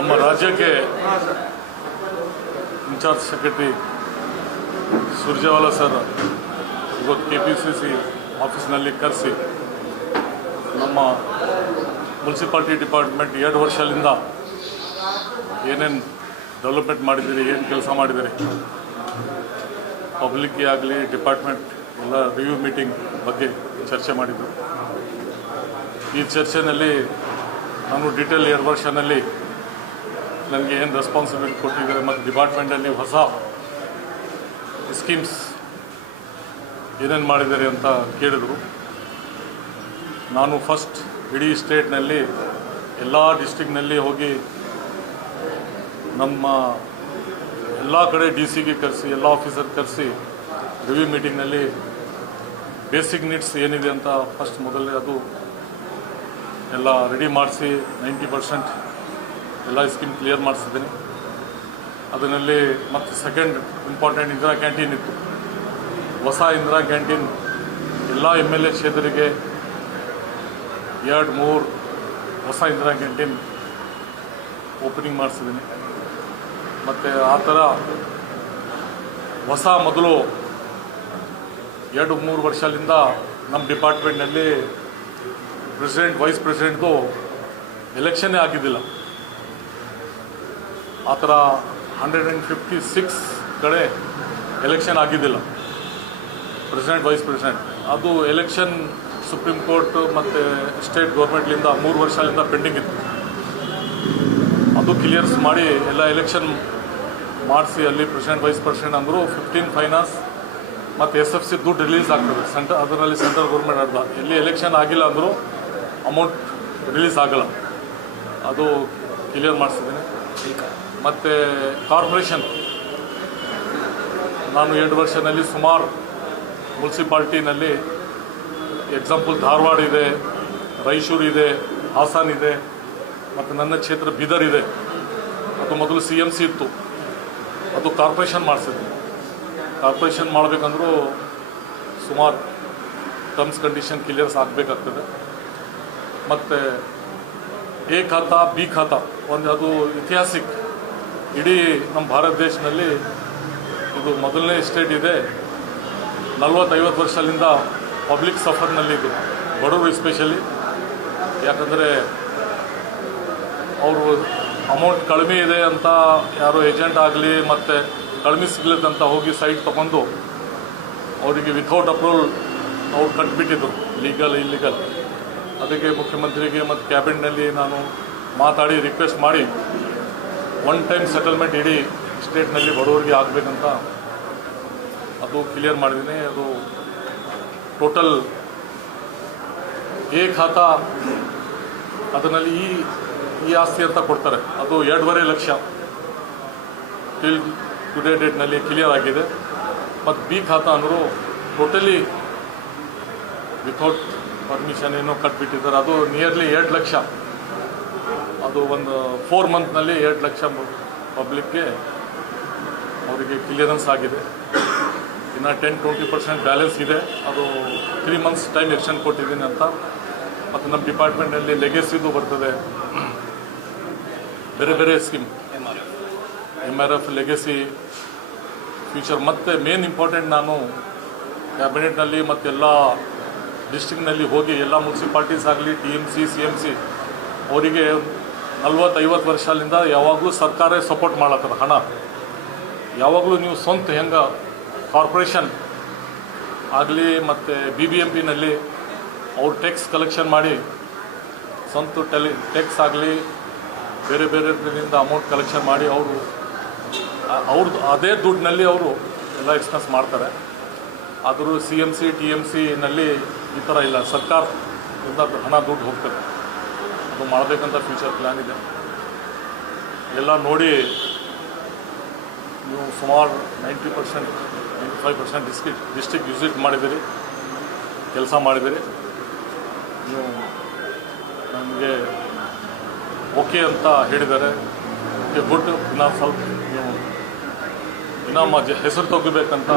ನಮ್ಮ ರಾಜ್ಯಕ್ಕೆ incharge secretary Surjewala sir ಇವತ್ತು ಕೆ ಪಿ ಸಿ ಸಿ ಆಫೀಸ್ನಲ್ಲಿ ಕರೆಸಿ ನಮ್ಮ ಮುನ್ಸಿಪಾಲ್ಟಿ ಡಿಪಾರ್ಟ್ಮೆಂಟ್ ಎರಡು ವರ್ಷದಿಂದ ಏನೇನು ಡೆವಲಪ್ಮೆಂಟ್ ಮಾಡಿದ್ದೀರಿ, ಏನು ಕೆಲಸ ಮಾಡಿದ್ದೀರಿ, ಪಬ್ಲಿಕ್ಗೆ ಆಗಲಿ, ಡಿಪಾರ್ಟ್ಮೆಂಟ್ ಎಲ್ಲ ರಿವ್ಯೂ ಮೀಟಿಂಗ್ ಬಗ್ಗೆ ಚರ್ಚೆ ಮಾಡಿದ್ದರು ಈ ಚರ್ಚೆಯಲ್ಲಿ ನಾನು ಡೀಟೇಲ್ ಎರಡು ವರ್ಷನಲ್ಲಿ ನನಗೆ ಏನು ರೆಸ್ಪಾನ್ಸಿಬಿಲಿಟಿ ಕೊಟ್ಟಿದ್ದಾರೆ ಮತ್ತು ಡಿಪಾರ್ಟ್ಮೆಂಟಲ್ಲಿ ಹೊಸ ಸ್ಕೀಮ್ಸ್ ಏನೇನು ಮಾಡಿದ್ದಾರೆ ಅಂತ ಕೇಳಿದರು. ನಾನು ಫಸ್ಟ್ ಇಡೀ ಸ್ಟೇಟ್ನಲ್ಲಿ ಎಲ್ಲ ಡಿಸ್ಟಿಕ್ನಲ್ಲಿ ಹೋಗಿ ನಮ್ಮ ಎಲ್ಲ ಕಡೆ ಡಿ ಸಿಗೆ ಕರೆಸಿ, ಎಲ್ಲ ಆಫೀಸರ್ ಕರೆಸಿ ರಿವ್ಯೂ ಮೀಟಿಂಗ್ನಲ್ಲಿ ಬೇಸಿಕ್ ನೀಡ್ಸ್ ಏನಿದೆ ಅಂತ ಫಸ್ಟ್ ಮೊದಲೇ ಅದು ಎಲ್ಲ ರೆಡಿ ಮಾಡಿಸಿ ನೈಂಟಿ ಪರ್ಸೆಂಟ್ ಎಲ್ಲ ಸ್ಕೀಮ್ ಕ್ಲಿಯರ್ ಮಾಡಿಸಿದ್ದೀನಿ. ಅದರಲ್ಲಿ ಮತ್ತು ಸೆಕೆಂಡ್ ಇಂಪಾರ್ಟೆಂಟ್ ಇಂದಿರಾ ಕ್ಯಾಂಟೀನ್ ಇತ್ತು. ಹೊಸ ಇಂದಿರಾ ಕ್ಯಾಂಟೀನ್ ಎಲ್ಲ ಎಂ ಎಲ್ ಎ ಕ್ಷೇತ್ರಿಗೆ ಎರಡು, ಮೂರು ಹೊಸ ಇಂದಿರಾ ಕ್ಯಾಂಟೀನ್ ಓಪನಿಂಗ್ ಮಾಡಿಸಿದ್ದೀನಿ. ಮತ್ತು ಆ ಥರ ಹೊಸ ಮೊದಲು ಎರಡು, ಮೂರು ವರ್ಷದಿಂದ ನಮ್ಮ ಡಿಪಾರ್ಟ್ಮೆಂಟ್ನಲ್ಲಿ ಪ್ರೆಸಿಡೆಂಟ್ ವೈಸ್ ಪ್ರೆಸಿಡೆಂಟ್ದು ಎಲೆಕ್ಷನ್ನೇ ಆಗಿದ್ದಿಲ್ಲ. ಆ ಥರ ಹಂಡ್ರೆಡ್ ಆ್ಯಂಡ್ ಫಿಫ್ಟಿ ಸಿಕ್ಸ್ ಕಡೆ ಎಲೆಕ್ಷನ್ ಆಗಿದ್ದಿಲ್ಲ. President, vice president. ಅದು ಎಲೆಕ್ಷನ್ ಸುಪ್ರೀಂ ಕೋರ್ಟ್ ಮತ್ತು ಸ್ಟೇಟ್ ಗೌರ್ಮೆಂಟ್ಲಿಂದ ಮೂರು ವರ್ಷದಿಂದ ಪೆಂಡಿಂಗ್ ಇತ್ತು. ಅದು ಕ್ಲಿಯರ್ಸ್ ಮಾಡಿ ಎಲ್ಲ ಎಲೆಕ್ಷನ್ ಮಾಡಿಸಿ ಅಲ್ಲಿ ಪ್ರೆಸಿಡೆಂಟ್, ವೈಸ್ ಪ್ರೆಸಿಡೆಂಟ್ ಅಂದರು ಫಿಫ್ಟೀನ್ ಫೈನಾನ್ಸ್ ಮತ್ತು ಎಸ್ ಎಫ್ ಸಿ ದುಡ್ಡು ರಿಲೀಸ್ ಆಗ್ತದೆ. ಸೆಂಟರ್, ಅದರಲ್ಲಿ ಸೆಂಟ್ರಲ್ ಗೌರ್ಮೆಂಟ್ ಅರ್ಧ ಎಲ್ಲಿ ಎಲೆಕ್ಷನ್ ಆಗಿಲ್ಲ ಅಂದರೂ ಅಮೌಂಟ್ ರಿಲೀಸ್ ಆಗಲ್ಲ. ಅದು ಕ್ಲಿಯರ್ ಮಾಡಿಸಿದ್ದೀನಿ. ಮತ್ತು ಕಾರ್ಪೊರೇಷನ್. ನಾನು ಎರಡು ವರ್ಷದಲ್ಲಿ ಸುಮಾರು ಮುನ್ಸಿಪಾಲ್ಟಿನಲ್ಲಿ ಎಕ್ಸಾಂಪಲ್ ಧಾರವಾಡ ಇದೆ, ರಾಯಚೂರು ಇದೆ, ಹಾಸನ್ ಇದೆ, ಮತ್ತು ನನ್ನ ಕ್ಷೇತ್ರ ಬೀದರ್ ಇದೆ. ಅದು ಮೊದಲು ಸಿ ಎಂ ಸಿ ಇತ್ತು. ಅದು ಕಾರ್ಪೊರೇಷನ್ ಮಾಡಿಸಿದ್ವಿ ಕಾರ್ಪೊರೇಷನ್ ಮಾಡಬೇಕಂದ್ರೂ ಸುಮಾರು ಟರ್ಮ್ಸ್ ಕಂಡೀಷನ್ ಕ್ಲಿಯರ್ಸ್ ಆಗಬೇಕಾಗ್ತದೆ. ಮತ್ತು ಎ ಖಾತಾ, ಬಿ ಖಾತಾ, ಒಂದು ಅದು ಇತಿಹಾಸಿಕ್ ಇಡೀ ನಮ್ಮ ಭಾರತ ದೇಶದಲ್ಲಿ ಇದು ಮೊದಲನೇ ಸ್ಟೇಟ್ ಇದೆ. ನಲ್ವತ್ತೈವತ್ತು ವರ್ಷದಿಂದ ಪಬ್ಲಿಕ್ ಸಫರ್ನಲ್ಲಿ ಇದು, ಬಡವರು ಎಸ್ಪೆಷಲಿ ಯಾಕಂದರೆ ಅವರು ಅಮೌಂಟ್ ಕಡಿಮೆ ಇದೆ ಅಂತ ಯಾರೋ ಏಜೆಂಟ್ ಆಗಲಿ ಮತ್ತು ಕಡಿಮೆ ಸಿಗ್ಲತ್ತಂತ ಹೋಗಿ ಸೈಟ್ ತೊಗೊಂಡು ಅವರಿಗೆ ವಿಥೌಟ್ ಅಪ್ರೂವಲ್ ಅವ್ರು ಕಟ್ಬಿಟ್ಟಿದ್ರು ಲೀಗಲ್ ಇಲ್ಲಿಗಲ್ ಅದಕ್ಕೆ ಮುಖ್ಯಮಂತ್ರಿಗೆ ಮತ್ತು ಕ್ಯಾಬಿನೆಟ್ನಲ್ಲಿ ನಾನು ಮಾತಾಡಿ ರಿಕ್ವೆಸ್ಟ್ ಮಾಡಿ ಒನ್ ಟೈಮ್ ಸೆಟಲ್ಮೆಂಟ್ ಇಡೀ ಸ್ಟೇಟ್ನಲ್ಲಿ ಬಡವರಿಗೆ ಆಗಬೇಕಂತ ಅದು ಕ್ಲಿಯರ್ ಮಾಡಿದ್ದೀನಿ. ಅದು ಟೋಟಲ್ ಎ ಖಾತಾ ಅದರಲ್ಲಿ ಈ ಈ ಆಸ್ತಿ ಅಂತ ಕೊಡ್ತಾರೆ. ಅದು ಎರಡೂವರೆ ಲಕ್ಷ ಟಿಲ್ ಟುಡೇ ಡೇಟ್ನಲ್ಲಿ ಕ್ಲಿಯರ್ ಆಗಿದೆ. ಮತ್ತು ಬಿ ಖಾತಾ ಅಂದರು ಟೋಟಲಿ ವಿಥೌಟ್ ಪರ್ಮಿಷನ್ ಏನೋ ಕಟ್ಬಿಟ್ಟಿದ್ದಾರೆ. ಅದು ನಿಯರ್ಲಿ ಎರಡು ಲಕ್ಷ. ಅದು ಒಂದು ಫೋರ್ ಮಂತ್ನಲ್ಲಿ ಎರಡು ಲಕ್ಷ ಪಬ್ಲಿಕ್ಗೆ ಅವರಿಗೆ ಕ್ಲಿಯರೆನ್ಸ್ ಆಗಿದೆ. ಇನ್ನು ಟೆನ್ ಟ್ವೆಂಟಿ ಪರ್ಸೆಂಟ್ ಬ್ಯಾಲೆನ್ಸ್ ಇದೆ. ಅದು ತ್ರೀ ಮಂತ್ಸ್ ಟೈಮ್ ಎಕ್ಸ್ಟೆಂಡ್ ಕೊಟ್ಟಿದ್ದೀನಿ ಅಂತ. ಮತ್ತು ನಮ್ಮ ಡಿಪಾರ್ಟ್ಮೆಂಟ್ನಲ್ಲಿ ಲೆಗೆಸಿದು ಬರ್ತದೆ. ಬೇರೆ ಬೇರೆ scheme M R F legacy future ಮತ್ತು ಮೇನ್ ಇಂಪಾರ್ಟೆಂಟ್ ನಾನು ಕ್ಯಾಬಿನೆಟ್ನಲ್ಲಿ ಮತ್ತೆಲ್ಲ ಡಿಸ್ಟಿಕ್ನಲ್ಲಿ ಹೋಗಿ ಎಲ್ಲ ಮುನ್ಸಿಪಾಲ್ಟೀಸ್ ಆಗಲಿ T M C C M C ಅವರಿಗೆ ನಲ್ವತ್ತೈವತ್ತು ವರ್ಷದಿಂದ ಯಾವಾಗಲೂ ಸರ್ಕಾರೇ ಸಪೋರ್ಟ್ ಮಾಡತ್ತದ ಹಣ. ಯಾವಾಗಲೂ ನೀವು ಸ್ವಂತ ಹೆಂಗೆ ಕಾರ್ಪೊರೇಷನ್ ಆಗಲಿ ಮತ್ತು ಬಿ ಬಿ ಎಂ ಪಿನಲ್ಲಿ ಅವ್ರು ಟ್ಯಾಕ್ಸ್ ಕಲೆಕ್ಷನ್ ಮಾಡಿ, ಸ್ವಂತ ಟೆಲಿ ಟ್ಯಾಕ್ಸ್ ಆಗಲಿ, ಬೇರೆ ಬೇರೆದ್ರಿಂದ ಅಮೌಂಟ್ ಕಲೆಕ್ಷನ್ ಮಾಡಿ ಅವರು ಅವ್ರದ್ದು ಅದೇ ದುಡ್ಡಿನಲ್ಲಿ ಅವರು ಎಲ್ಲ ಎಕ್ಸ್ಪೆನ್ಸ್ ಮಾಡ್ತಾರೆ. ಆದರೂ C M C T M ಸಿನಲ್ಲಿ ಈ ಥರ ಇಲ್ಲ. ಸರ್ಕಾರದಿಂದ ಹಣ ದುಡ್ಡು ಹೋಗ್ತದೆ. ಅದು ಮಾಡಬೇಕಂತ ಫ್ಯೂಚರ್ ಪ್ಲ್ಯಾನ್ ಇದೆ. ಎಲ್ಲ ನೋಡಿ ನೀವು ಸುಮಾರು ninety percent ninety five percent district district visit ಮಾಡಿದ್ದೀರಿ ಕೆಲಸ ಮಾಡಿದ್ದೀರಿ. ನೀವು ನಮಗೆ ಓಕೆ ಅಂತ ಹೇಳಿದ್ದಾರೆ. ಓಕೆ ಗುಡ್ ಇನ್ನೂ ಸ್ವಲ್ಪ ನೀವು ಇನ್ನೂ ಮ ಜ- ಹೆಸರು ತೆಗಿಬೇಕಂತ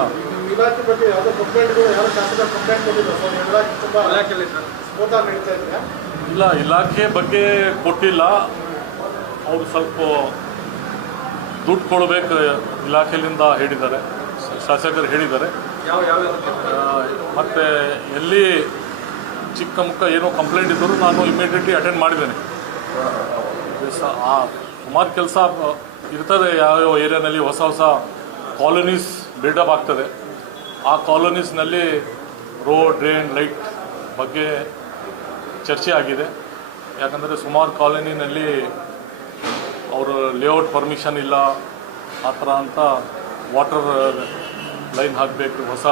ಇಲಾಖೆ ಬಗ್ಗೆ ಯಾವುದೋ ಕಂಪ್ಲೇಂಟ್ಗಳು ಯಾರೋ ಶಾಸಕರು ಕಂಪ್ಲೇಂಟ್ ಕೊಟ್ಟಿದ್ರು ಸರ್ ಎಲ್ಲ ಇಲಾಖೆ ತುಂಬ ಇಲಾಖೆಯಲ್ಲಿ ಸರ್. ಸ್ಫೋಟ ನಡೀತಾ ಇದೆಯಾ? ಇಲ್ಲ ಇಲಾಖೆ ಬಗ್ಗೆ ಕೊಟ್ಟಿಲ್ಲ. ಅವರು ಸ್ವಲ್ಪ ದುಡ್ಡು ಕೊಡಬೇಕು ಇಲಾಖೆಯಿಂದ ಹೇಳಿದ್ದಾರೆ. ಶಾಸಕರು ಹೇಳಿದ್ದಾರೆ. ಮತ್ತು ಎಲ್ಲಿ ಚಿಕ್ಕ ಮುಕ್ಕ ಏನೋ ಕಂಪ್ಲೇಂಟ್ ಇದ್ದರೂ ನಾನು ಇಮಿಡಿಯೇಟ್ಲಿ ಅಟೆಂಡ್ ಮಾಡಿದ್ದೇನೆ. ಆ ಸುಮಾರು ಕೆಲಸ ಇರ್ತದೆ. ಯಾವ್ಯಾವ ಏರಿಯಾನಲ್ಲಿ ಹೊಸ ಹೊಸ ಕಾಲೋನೀಸ್ ಬಿಲ್ಡಪ್ ಆಗ್ತದೆ. ಆ ಕಾಲೋನೀಸ್ನಲ್ಲಿ ರೋಡ್ ಡ್ರೈನ್ ಲೈಟ್ ಬಗ್ಗೆ ಚರ್ಚೆ ಆಗಿದೆ. ಯಾಕಂದರೆ ಸುಮಾರು ಕಾಲೋನಿನಲ್ಲಿ ಅವರು ಲೇಔಟ್ ಪರ್ಮಿಷನ್ ಇಲ್ಲ ಆ ಥರ ಅಂತ ವಾಟರ್ ಲೈನ್ ಹಾಕಬೇಕು ಹೊಸ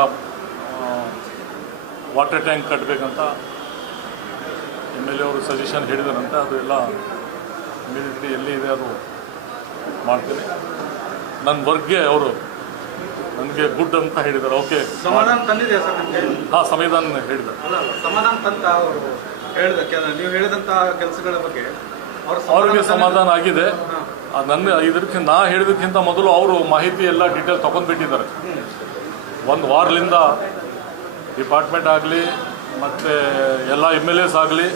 ವಾಟರ್ ಟ್ಯಾಂಕ್ ಕಟ್ಟಬೇಕಂತ ಎಂ ಎಲ್ ಎ ಅವರು ಸಜೆಷನ್ ಹೇಳಿದಾರಂತೆ. ಅದು ಎಲ್ಲ ಇಮಿಡಿಯೇಟ್ಲಿ ಎಲ್ಲಿ ಇದೆ ಅದು ಮಾಡ್ತೀನಿ. ನನ್ನ ವರ್ಗ್ಗೆ ಅವರು ನನಗೆ ಗುಡ್ ಅಂತ ಹೇಳಿದ್ದಾರೆ ಓಕೆ ಹಾಂ ಸಂವಿಧಾನ ಹೇಳಿದ್ದಾರೆ ಹೇಳಿದ ನೀವು ಹೇಳಿದಂತ ಕೆಲಸಗಳ ಬಗ್ಗೆ ಅವ್ರ ಅವ್ರಿಗೆ ಸಮಾಧಾನ ಆಗಿದೆ. ನನ್ನ ಇದಕ್ಕಿಂತ ನಾ ಹೇಳಿದಕ್ಕಿಂತ ಮೊದಲು ಅವರು ಮಾಹಿತಿ ಎಲ್ಲ ಡೀಟೇಲ್ ತೊಗೊಂಡ್ಬಿಟ್ಟಿದ್ದಾರೆ ಒಂದು ವಾರದಿಂದ ಡಿಪಾರ್ಟ್ಮೆಂಟ್ ಆಗಲಿ ಮತ್ತು ಎಲ್ಲ ಎಂ ಎಲ್ ಎಸ್ ಆಗಲಿ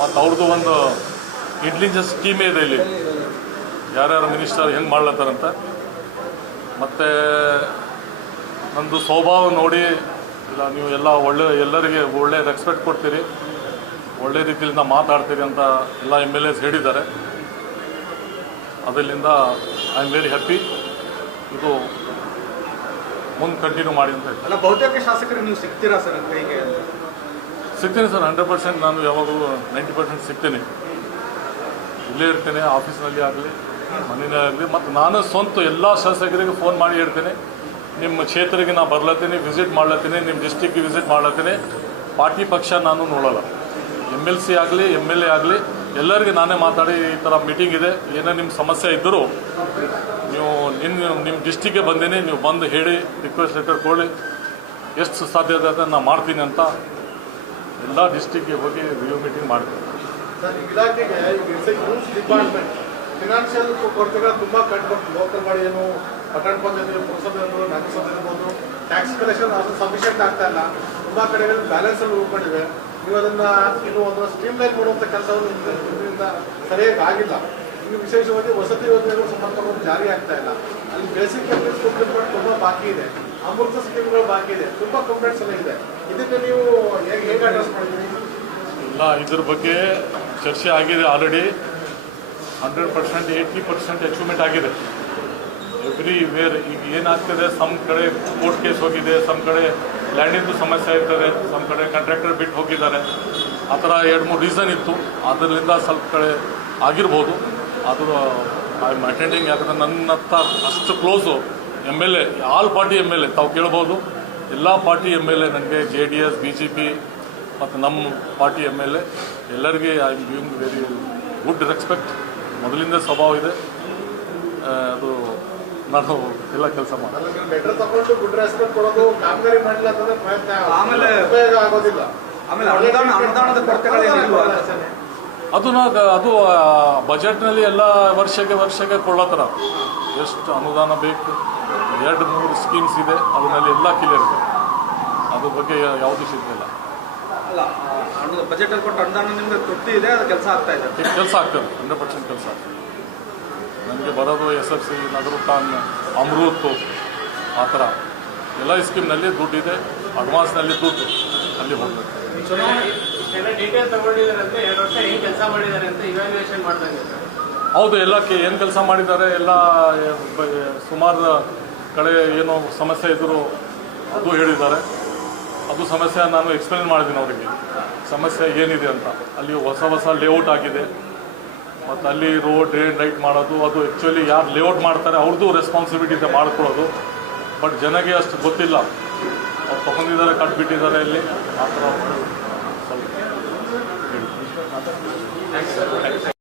ಮತ್ತು ಅವ್ರದ್ದು ಒಂದು ಇಂಟೆಲಿಜೆನ್ಸ್ ಟೀಮೇ ಇದೆ ಇಲ್ಲಿ. ಯಾರ್ಯಾರು ಮಿನಿಸ್ಟರ್ ಹೆಂಗೆ ಮಾಡ್ಲತ್ತಾರಂತ. ಮತ್ತು ನಂದು ಸ್ವಭಾವ ನೋಡಿ ಇಲ್ಲ ನೀವು ಎಲ್ಲ ಒಳ್ಳೆ ಎಲ್ಲರಿಗೆ ಒಳ್ಳೆ ರೆಸ್ಪೆಕ್ಟ್ ಕೊಡ್ತೀರಿ. ಒಳ್ಳೆ ರೀತಿಯಿಂದ ಮಾತಾಡ್ತೀರಿ ಅಂತ ಎಲ್ಲ ಎಂ ಎಲ್ ಎಸ್ ಹೇಳಿದ್ದಾರೆ. ಅದರಿಂದ ಐ ಆಮ್ ವೆರಿ ಹ್ಯಾಪಿ ಇದು ಮುಂದೆ ಕಂಟಿನ್ಯೂ ಮಾಡಿ ಅಂತ ಹೇಳ್ತಾರೆ ಬಹುತೇಕ ಶಾಸಕರಿಗೆ ನೀವು ಸಿಗ್ತೀರಾ ಸರ್ ಕೈಗೆ ಸಿಗ್ತೀನಿ ಸರ್ ಹಂಡ್ರೆಡ್ ಪರ್ಸೆಂಟ್ ನಾನು ಯಾವಾಗಲೂ ನೈಂಟಿ ಪರ್ಸೆಂಟ್ ಸಿಗ್ತೀನಿ. ಇಲ್ಲೇ ಇರ್ತೇನೆ ಆಫೀಸ್ನಲ್ಲಿ ಆಗಲಿ ಮನೆಯಲ್ಲೇ ಆಗಲಿ ಮತ್ತು ನಾನು ಸ್ವಂತ ಎಲ್ಲ ಶಾಸಕರಿಗೆ ಫೋನ್ ಮಾಡಿ ಹೇಳ್ತೇನೆ. ನಿಮ್ಮ ಕ್ಷೇತ್ರಕ್ಕೆ ನಾನು ಬರ್ಲತ್ತೀನಿ ವಿಸಿಟ್ ಮಾಡ್ಲತ್ತೀನಿ ನಿಮ್ಮ ಡಿಸ್ಟಿಕ್ಗೆ ವಿಸಿಟ್ ಮಾಡ್ಲತ್ತೀನಿ. ಪಾರ್ಟಿ ಪಕ್ಷ ನಾನು ನೋಡಲ್ಲ. ಎಂ ಎಲ್ ಸಿ ಆಗಲಿ ಎಂ ಎಲ್ ಎ ಆಗಲಿ, ಎಲ್ಲರಿಗೆ ನಾನೇ ಮಾತಾಡಿ ಈ ಥರ ಮೀಟಿಂಗ್ ಇದೆ. ಏನೇ ನಿಮ್ಮ ಸಮಸ್ಯೆ ಇದ್ದರೂ ನೀವು ನಿನ್ನ ನಿಮ್ಮ ಡಿಸ್ಟಿಕ್ಗೆ ಬಂದೀನಿ, ನೀವು ಬಂದು ಹೇಳಿ ರಿಕ್ವೆಸ್ಟ್ ಲೆಟರ್ ಕೊಡಿ. ಎಷ್ಟು ಸಾಧ್ಯ ಇದೆ ನಾನು ಮಾಡ್ತೀನಿ ಅಂತ ಎಲ್ಲ ಡಿಸ್ಟಿಕ್ಗೆ ಹೋಗಿ ರಿವ್ಯೂ ಮೀಟಿಂಗ್ ಮಾಡ್ತೀನಿ. ಇಲಾಖೆಗೆ ಡಿಪಾರ್ಟ್ಮೆಂಟ್ ಫಿನಾನ್ಷಿಯಲ್ ಕೊರತೆಗಳು ತುಂಬಾ ಕಂಡುಬರ್ತದೆ ಲೋಕಲ್ ಏನು ಪಟ್ಟಣ ಪಂಚಾಯತ್ ಟ್ಯಾಕ್ಸ್ ಕಲೆಕ್ಷನ್ ಸಫಿಷಿಯೆಂಟ್ ಆಗ್ತಾ ಇಲ್ಲ. ತುಂಬಾ ಕಡೆಗಳಲ್ಲಿ ಬ್ಯಾಲೆನ್ಸ್ ಅಲ್ಲಿ ಉಳ್ಕೊಂಡಿವೆ. ನೀವು ಅದನ್ನ ಇನ್ನು ಒಂದು ಸ್ಟ್ರೀಮ್ ಲೈನ್ ಮಾಡುವಂತ ಕೆಲಸವನ್ನು ಇದರಿಂದ ಸರಿಯಾಗಿ ಆಗಿಲ್ಲ. ಇನ್ನು ವಿಶೇಷವಾಗಿ ವಸತಿ ಯೋಜನೆಗಳು ಸಂಬಂಧಪಟ್ಟ ಜಾರಿ ಆಗ್ತಾ ಇಲ್ಲ. ಅಲ್ಲಿ ಬೇಸಿಕ್ ಕಂಪ್ಲೇಂಟ್ಸ್ ಕಂಪ್ಲೇಂಟ್ ತುಂಬಾ ಬಾಕಿ ಇದೆ. ಅಮೃತ ಸ್ಕೀಮ್ಗಳು ಬಾಕಿ ಇದೆ. ತುಂಬಾ ಕಂಪ್ಲೇಂಟ್ಸ್ ಎಲ್ಲ ಇದೆ. ಇದಕ್ಕೆ ನೀವು ಹೇಗೆ ಹೇಗೆ ಅಡ್ರೆಸ್ ಮಾಡಿದ್ದೀರಿ? ಇಲ್ಲ, ಇದ್ರ ಬಗ್ಗೆ ಚರ್ಚೆ ಆಗಿದೆ already hundred percent eighty percent achievement ಆಗಿದೆ. ಎವ್ರಿ ವೇರ್ ಈಗ ಏನಾಗ್ತದೆ? ಸಮ್ ಕಡೆ ಕೋರ್ಟ್ ಕೇಸ್ ಹೋಗಿದೆ ಸಮ್ ಕಡೆ ಲ್ಯಾಂಡಿಂದು ಸಮಸ್ಯೆ ಇರ್ತದೆ ನಮ್ಮ ಕಡೆ ಕಾಂಟ್ರಾಕ್ಟರ್ ಬಿಟ್ಟು ಹೋಗಿದ್ದಾರೆ. ಆ ಥರ ಎರಡು ಮೂರು ರೀಸನ್ ಇತ್ತು. ಅದರಿಂದ ಸ್ವಲ್ಪ ಕಡೆ ಆಗಿರ್ಬೋದು. ಅದು ಐ ಅಟೆಂಡಿಂಗ್ ಯಾಕಂದರೆ ನನ್ನ ಹತ್ರ ಅಷ್ಟು close M L A all party M L A ತಾವು ಕೇಳ್ಬೋದು. ಎಲ್ಲ ಪಾರ್ಟಿ ಎಂ ಎಲ್ ಎ ನನಗೆ J D S B J P ಮತ್ತು ನಮ್ಮ ಪಾರ್ಟಿ ಎಂ ಎಲ್ ಎ ಎಲ್ಲರಿಗೆ I am giving very good respect ಮೊದಲಿಂದ ಸ್ವಭಾವ ಇದೆ. ಅದು ನಾನು ಎಲ್ಲ ಕೆಲಸ ಅದು ನಾ ಅದು ಬಜೆಟ್ನಲ್ಲಿ ಎಲ್ಲ ವರ್ಷಕ್ಕೆ ವರ್ಷಕ್ಕೆ ಕೊಳ್ಳತ್ತಾರ. ಎಷ್ಟು ಅನುದಾನ ಬೇಕು? ಎರಡು ಮೂರು ಸ್ಕೀಮ್ಸ್ ಇದೆ. ಅದರಲ್ಲಿ ಎಲ್ಲ ಕ್ಲಿಯರ್ ಇದೆ. ಅದ್ರ ಬಗ್ಗೆ ಯಾವುದೂ ಚಿಂತೆ ಇಲ್ಲ. ಅಲ್ಲ ಬಜೆಟ್ ಅಲ್ಲಿ ಕೊಟ್ಟ ಅನುದಾನ ನಿಮ್ಗೆ ತೃಪ್ತಿ ಇದೆ? ಅದು ಕೆಲಸ ಆಗ್ತಾ ಇದೆ? ಕೆಲಸ ಆಗ್ತದೆ. ಹಂಡ್ರೆಡ್ ಪರ್ಸೆಂಟ್ ಕೆಲಸ ಆಗ್ತದೆ. ನನಗೆ ಬರೋದು S F C Nagarotthana Amrut ಆ ಥರ. ಎಲ್ಲ ಸ್ಕೀಮ್ನಲ್ಲಿ ದುಡ್ಡಿದೆ ಅಡ್ವಾನ್ಸ್ನಲ್ಲಿ ದುಡ್ಡು ಅಲ್ಲಿ ಹೋಗಬೇಕು. ಹೌದು ಎಲ್ಲ ಕೆ ಏನು ಕೆಲಸ ಮಾಡಿದ್ದಾರೆ ಎಲ್ಲ ಸುಮಾರು ಕಡೆ ಏನೋ ಸಮಸ್ಯೆ ಇದ್ದರೂ ಅದು ಹೇಳಿದ್ದಾರೆ. ಅದು ಸಮಸ್ಯೆ ನಾನು ಎಕ್ಸ್ಪ್ಲೇನ್ ಮಾಡಿದ್ದೀನಿ ಅವರಿಗೆ. ಸಮಸ್ಯೆ ಏನಿದೆ ಅಂತ. ಅಲ್ಲಿ ಹೊಸ ಹೊಸ ಲೇಔಟ್ ಆಗಿದೆ. ಮತ್ತು ಅಲ್ಲಿ ರೋಡ್ ರೇಡ್ ಲೈಟ್ ಮಾಡೋದು, ಅದು ಆ್ಯಕ್ಚುಲಿ ಯಾರು ಲೇಔಟ್ ಮಾಡ್ತಾರೆ ಅವ್ರದ್ದು ರೆಸ್ಪಾನ್ಸಿಬಿಲಿಟಿ ಇದೆ ಮಾಡ್ಕೊಳ್ಳೋದು. ಬಟ್ ಜನಗೆ ಅಷ್ಟು ಗೊತ್ತಿಲ್ಲ. ಅವ್ರು ತಗೊಂಡಿದ್ದಾರೆ, ಕಟ್ಬಿಟ್ಟಿದ್ದಾರೆ ಇಲ್ಲಿ. ಆ ಥರ